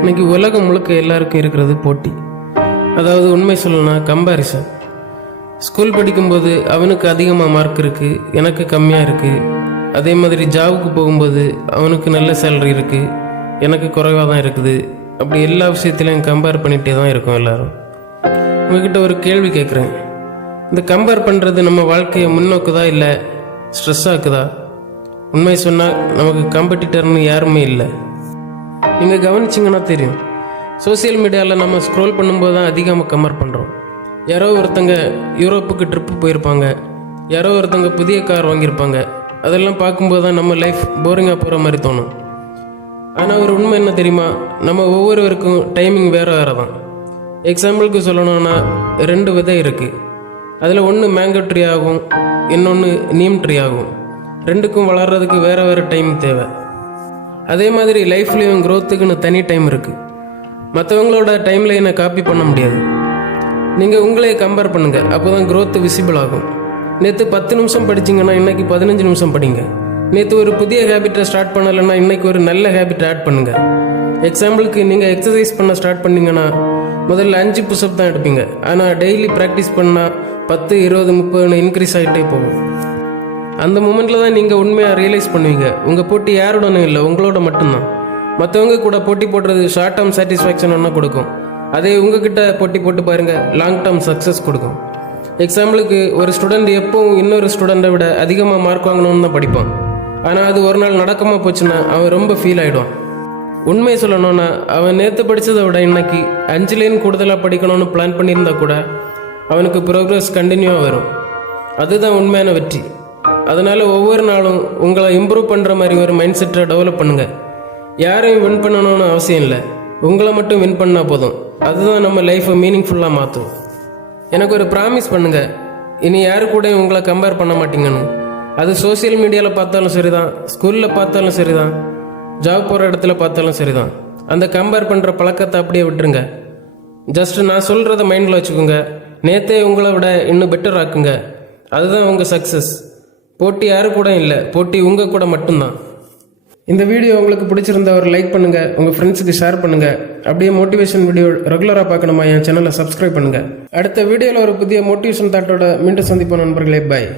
இன்னைக்கு உலகம் முழுக்க எல்லாருக்கும் இருக்கிறது போட்டி. அதாவது உண்மை சொல்லணும்னா கம்பாரிசன். ஸ்கூல் படிக்கும்போது அவனுக்கு அதிகமாக மார்க் இருக்குது எனக்கு கம்மியாக இருக்குது அதே மாதிரி ஜாபுக்கு போகும்போது அவனுக்கு நல்ல சேலரி இருக்குது எனக்கு குறைவாக தான் இருக்குது. அப்படி எல்லா விஷயத்திலையும் கம்பேர் பண்ணிகிட்டே தான் இருக்கோம் எல்லாரும். உங்ககிட்ட ஒரு கேள்வி கேட்குறேன் இந்த கம்பேர் பண்ணுறது நம்ம வாழ்க்கையை முன்னோக்குதா இல்லை ஸ்ட்ரெஸ் ஆக்குதா? உண்மை சொன்னால் நமக்கு காம்படிட்டர்னு யாருமே இல்லை. நீங்கள் கவனிச்சிங்கன்னா தெரியும். சோஷியல் மீடியாவில் நம்ம ஸ்க்ரோல் பண்ணும்போது தான் அதிகமாக கமர் பண்ணுறோம் யாரோ ஒருத்தங்க யூரோப்புக்கு ட்ரிப்பு போயிருப்பாங்க. யாரோ ஒருத்தங்க புதிய கார் வாங்கியிருப்பாங்க. அதெல்லாம் பார்க்கும்போது தான் நம்ம லைஃப் போரிங்காக போகிற மாதிரி தோணும். ஆனால் ஒரு உண்மை என்ன தெரியுமா? நம்ம ஒவ்வொருவருக்கும் டைமிங் வேறு வேறு தான் எக்ஸாம்பிளுக்கு சொல்லணும்னா ரெண்டு விதை இருக்குது அதில் ஒன்று மேங்கோ ட்ரீ ஆகும் இன்னொன்று நீம் ட்ரீ ஆகும். ரெண்டுக்கும் வளர்கிறதுக்கு வேறு வேறு டைம் தேவை. அதே மாதிரி லைஃப்லேயும் க்ரோத்துக்குன்னு தனி டைம் இருக்குது மற்றவங்களோட டைம் லைனை காப்பி பண்ண முடியாது. நீங்கள் உங்களே கம்பேர் பண்ணுங்கள் அப்போ தான் க்ரோத் விசிபிள் ஆகும். நேற்று பத்து நிமிஷம் படிச்சிங்கன்னா இன்றைக்கி பதினஞ்சு நிமிஷம் படிங்க. நேற்று ஒரு புதிய ஹேபிட்டை ஸ்டார்ட் பண்ணலைன்னா இன்றைக்கி ஒரு நல்ல ஹேபிட் ஆட் பண்ணுங்கள் எக்ஸாம்பிளுக்கு நீங்கள் எக்ஸசைஸ் பண்ண ஸ்டார்ட் பண்ணிங்கன்னா முதல்ல அஞ்சு புஷ்அப் தான் எடுப்பீங்க. ஆனால் டெய்லி ப்ராக்டிஸ் பண்ணால் பத்து இருபது முப்பதுன்னு இன்க்ரீஸ் ஆகிட்டே போகும். அந்த மூமெண்ட்டில் தான் நீங்கள் உண்மையாக ரியலைஸ் பண்ணுவீங்க. உங்கள் போட்டி யாருடனும் இல்லை உங்களோட மட்டும்தான். மற்றவங்க கூட போட்டி போடுறது ஷார்ட் டேர்ம் சாட்டிஸ்ஃபேக்ஷன் ஒன்றா கொடுக்கும். அதே உங்ககிட்ட போட்டி போட்டு பாருங்கள் லாங் டேர்ம் சக்ஸஸ் கொடுக்கும். எக்ஸாம்பிளுக்கு ஒரு ஸ்டூடெண்ட் எப்பவும் இன்னொரு ஸ்டூடெண்ட்டை விட அதிகமாக மார்க் வாங்கணும்னு தான் படிப்பான். ஆனால் அது ஒரு நாள் நடக்காமல் போச்சுன்னா அவன் ரொம்ப ஃபீல் ஆகிடுவான் உண்மை சொல்லணும்னா அவன் நேற்று படித்ததை விட இன்னைக்கு அஞ்சு லைன் கூடுதலாக படிக்கணும்னு பிளான் பண்ணியிருந்தா கூட அவனுக்கு ப்ரோக்ரஸ் கண்டினியூவாக வரும். அதுதான் உண்மையான வெற்றி. அதனால் ஒவ்வொரு நாளும் உங்களை இம்ப்ரூவ் பண்ணுற மாதிரி ஒரு மைண்ட் செட்டை டெவலப் பண்ணுங்கள் யாரையும் வின் பண்ணணும்னு அவசியம் இல்லை. உங்களை மட்டும் வின் பண்ணால் போதும். அதுதான் நம்ம லைஃப்பை மீனிங்ஃபுல்லாக மாற்றும் எனக்கு ஒரு ப்ராமிஸ் பண்ணுங்கள் இனி யாரு கூடயும் உங்களை கம்பேர் பண்ண மாட்டீங்கன்னு. அது சோஷியல் மீடியாவில் பார்த்தாலும் சரிதான். ஸ்கூலில் பார்த்தாலும் சரிதான். ஜாப் போகிற இடத்துல பார்த்தாலும் சரிதான். அந்த கம்பேர் பண்ணுற பழக்கத்தை அப்படியே விட்டுருங்க. ஜஸ்ட் நான் சொல்கிறத மைண்டில் வச்சுக்கோங்க. நேத்தே உங்களை விட இன்னும் பெட்டர் ஆக்குங்க. அதுதான் உங்கள் சக்ஸஸ் போட்டி யாரு கூட இல்லை. போட்டி உங்கள் கூட மட்டும்தான். இந்த வீடியோ உங்களுக்கு பிடிச்சிருந்தா ஒரு லைக் பண்ணுங்கள் உங்கள் ஃப்ரெண்ட்ஸுக்கு ஷேர் பண்ணுங்கள் அப்படியே மோட்டிவேஷன் வீடியோ ரெகுலராக பார்க்கணுமா? என் சேனலை சப்ஸ்கிரைப் பண்ணுங்கள் அடுத்த வீடியோவில் ஒரு புதிய மோட்டிவேஷன் தாட்டோட மீண்டும் சந்திப்போம் நண்பர்களே. பாய்